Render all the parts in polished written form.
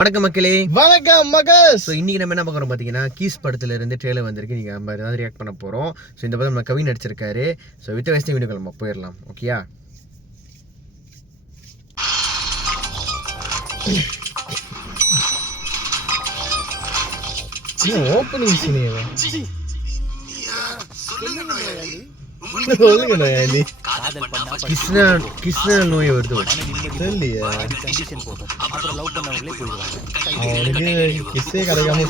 வணக்கம் மக்களே. வணக்கம் மகஸ். ஸோ இன்னைக்கு நம்ம என்ன பார்க்குறோம் பார்த்தீங்கன்னா, கீஸ் படத்துல இருந்து ட்ரெயிலர் வந்திருக்கு. நீங்கள் நம்ம ஏதாவது ரியாக்ட் பண்ண போகிறோம். ஸோ இந்த படம் நம்ம கவி நடிச்சிருக்காரு. ஸோ வித் வேஸ்ட் வீடியோ நம்ம போயிடலாம். ஓகேயா? ஓப்பனிங் சீனேவா கிருஷ்ணா நோய் வருது. தெரியலையா? அவனுக்கு கிஸ்ஸே கிடைக்காம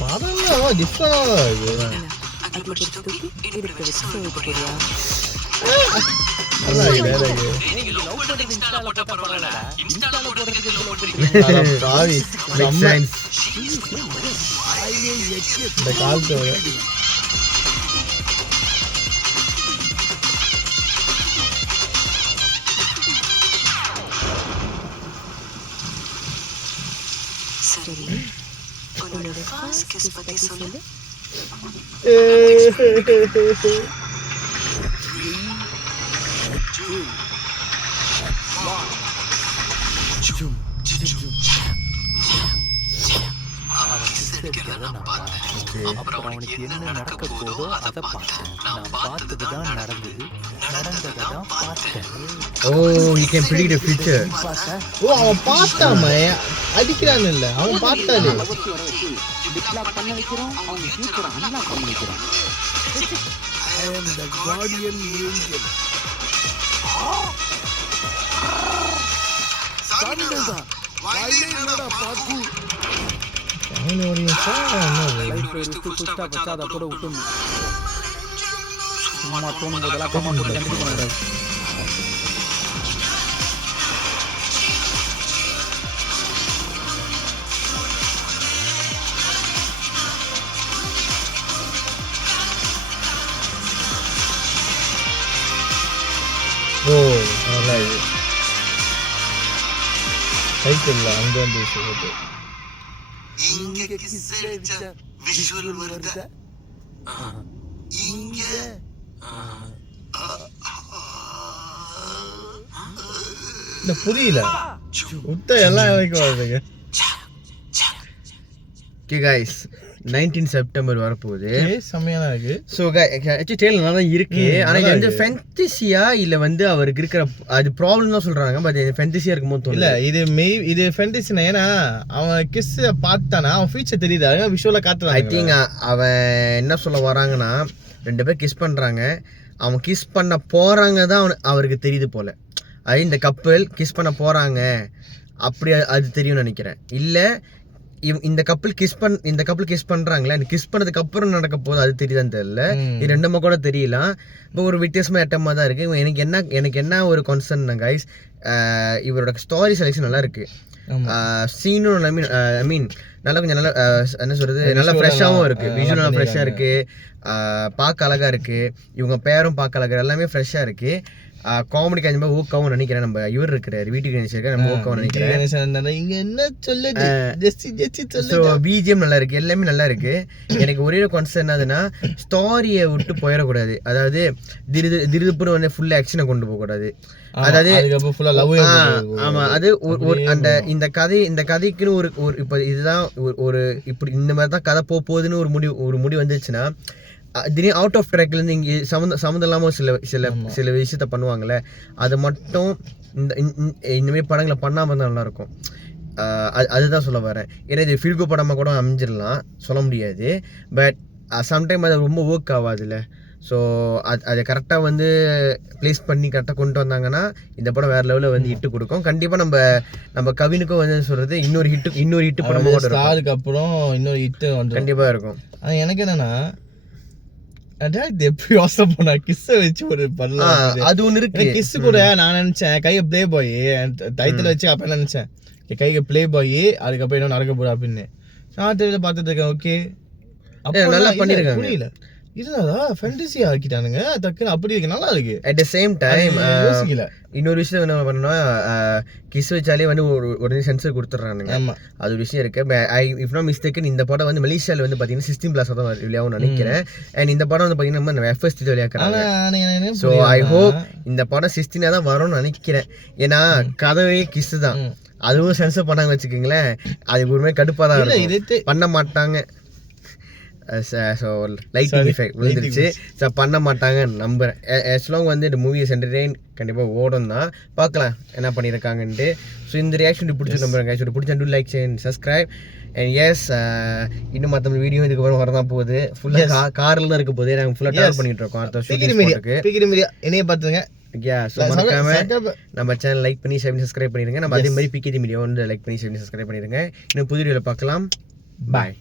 படம் டிஃப்ரெண்ட். அவன் பார்த்தாம அடிக்கிறான் இல்ல, அவன் பார்த்தாலே சைக்கிள்ல அங்க வந்து சொல்லுது. புரியல உத்த எல்லாம் வருதுங்க. ஓகே गाइस, 19 செப்டம்பர் வரப்போகுது. செமையா இருக்கு. ஸோ ஆக்சுவலி ட்ரெயிலர் நல்லா தான் இருக்கு. ஆனால் இது வந்து ஃபேண்டசியா இல்லை வந்து அவருக்கு இருக்கிற அது ப்ராப்ளம் தான் சொல்றாங்க. பட் இது ஃபேண்டசியா இருக்குமோ இல்ல, இது ஃபேண்டசினா. ஏன்னா அவன் கிஸ் பார்த்தானா அவன் ஃபியூச்சர் தெரியுது, அழகா விஷுவலா காட்டுறான். ஐ திங்க் அவன் என்ன சொல்ல வராங்கன்னா, 2 பேர் கிஸ் பண்றாங்க, அவன் கிஸ் பண்ண போறாங்க தான் அவருக்கு தெரியுது போல. அது இந்த கப்பல் கிஸ் பண்ண போறாங்க அப்படி அது தெரியும்னு நினைக்கிறேன். இல்லை இந்த கப்பல் கிஸ் பண்றாங்களே, அந்த கிஸ் பண்ணதுக்கு அப்புறம் நடக்க போகுது அது தெரியுதான்னு தெரியல. இது ரெண்டுமே கூட தெரியலாம். இப்போ ஒரு வித்தியாசமா எட்டமா தான் இருக்கு. எனக்கு என்ன ஒரு கன்சர்ன் கைஸ், இவரோட ஸ்டோரி செலெக்ஷன் நல்லா இருக்கு. சீனும் ஐ மீன் நல்லா கொஞ்சம் நல்லா என்ன சொல்றது, நல்லா ஃப்ரெஷ்ஷாகவும் இருக்கு. விஷுவல் நல்லா ஃப்ரெஷ்ஷாக இருக்கு, பார்க்க அழகா இருக்கு, இவங்க பேரும் பார்க்க அழகா, எல்லாமே ஃப்ரெஷ்ஷாக இருக்கு. காமெடி கொஞ்சம் ஊக்காவும் நினைக்கிறேன். நம்ம இவர் இருக்கிறாரு வீட்டுக்கு நினைச்சிருக்கேன், நம்ம ஊக்காவும் நினைக்கிறேன். இங்க என்ன சொல்லுது, பிஜிஎம் நல்லா இருக்கு, எல்லாமே நல்லா இருக்கு. எனக்கு ஒரே கன்சர்ன் அதுனா, ஸ்டோரியை விட்டு போயிடக்கூடாது. அதாவது திருதுப்புன்னு வந்து ஃபுல் ஆக்ஷனை கொண்டு போக கூடாது. அதாவது ஆமா, அது அந்த இந்த கதைக்குன்னு ஒரு இப்ப இதுதான் ஒரு இப்படி இந்த மாதிரி தான் கதை போகுதுன்னு ஒரு முடிவு வந்துச்சுன்னா, திடீர்னு அவுட் ஆஃப் ட்ராக்ல இருந்து இங்கே சம்மந்தம் இல்லாமல் சில விஷயத்த பண்ணுவாங்கல்ல, அது மட்டும் இந்த மாதிரி படங்களை பண்ணாமல் இருந்தால் நல்லாயிருக்கும். அதுதான் சொல்ல வரேன். ஏன்னா இது ஃபில்கோ படமாக கூட அமைஞ்சிடலாம், சொல்ல முடியாது. பட் சம்டைம் அது ரொம்ப ஒர்க் ஆகாதுல்ல. ஸோ அதை கரெக்டாக வந்து ப்ளேஸ் பண்ணி கரெக்டாக கொண்டு வந்தாங்கன்னா இந்த படம் வேறு லெவலில் வந்து ஹிட்டு கொடுக்கும். கண்டிப்பாக நம்ம கவினுக்கும் வந்து சொல்கிறது இன்னொரு ஹிட்டு படமாக கூட இருக்கும். அதுக்கப்புறம் இன்னொரு ஹிட்டு வந்து கண்டிப்பாக இருக்கும். ஆனால் எனக்கு என்னென்னா, எப்படி யோசனை பண்ணா கிஸ்ஸை வச்சு ஒரு பண்ணலாம், அது ஒன்று இருக்கு. கிஸ் கூட நான் நினைச்சேன் கையை பிளே பாய் டைட்டில் வச்சு அப்ப நினைச்சேன் கைக்கு பிளே பாய், அதுக்கப்புறம் என்ன நடக்க போகுது அப்படின்னு நான் பார்த்துட்டு இருக்கேன். ஓகே, நல்லா பண்ணிருக்காங்க. புரியல இதுதான்டா ஃபேண்டசி ஆக்கிட்டானுங்க டக்குன்னு அப்படி இருக்கு, நல்லா இருக்கு. அட் த சேம் டைம் யோசிக்கல. இன்னொரு விஷயம் என்ன பண்ணா கிஸ் வச்சாலே வந்து உடனே சென்சர் கொடுத்துட்றானுங்க. ஆமா, அது ஒரு விஷயம் இருக்கு. இஃப் நாட் மிஸ்டேக்கன் இந்த படம் வந்து மலேசியாவில் வந்து பார்த்தீங்கன்னா 16+ தான் வெளியாகும் நினைக்கிறேன். அண்ட் இந்த படம் வந்து பார்த்தீங்கன்னா நம்ம FS வெளியாக்குறாங்க. ஸோ ஐ ஹோப் இந்த படம் 16 தான் வரும்னு நினைக்கிறேன். ஏன்னா கதவே கிஸ் தான், அதுவும் சென்சர் பண்ணாங்க வச்சுக்கோங்களேன், அது ஒரு மாதிரி கடுப்பாக தான் இருக்கும். பண்ண மாட்டாங்க. ஸோ லைட்டிங் எஃபெக்ட் விழுந்துருச்சு. ஸோ பண்ண மாட்டாங்க நம்புறேன். as long வந்து இந்த மூவியை என்டர்டெயின் கண்டிப்பாக ஓடும் தான். பார்க்கலாம் என்ன பண்ணியிருக்காங்கன்ட்டு. ஸோ இந்த ரியாக்ஷன் பிடிச்சி நம்புறேன் கைஸ். பிடிச்சா லைக் அண்ட் சப்ஸ்கிரைப். அண்ட் எஸ் இன்னும் மற்ற வீடியோ இதுக்கப்புறம் வரதான் போகுது. ஃபுல்லாக காரில் தான் இருக்க போகுது. நாங்கள் ஃபுல்லாக ட்ராவல் பண்ணிட்டு இருக்கோம். அடுத்த ஷூட்டிங் என்னைய பார்த்துங்க. நம்ம சேனல் லைக் பண்ணி சப்ஸ்கிரைப் பண்ணிடுங்க. நம்ம அதே மாதிரி PKT மீடியா வந்து லைக் பண்ணி சப்ஸ்கிரைப் பண்ணிடுங்க. இன்னும் புது வீடியோவில் பார்க்கலாம். பாய்.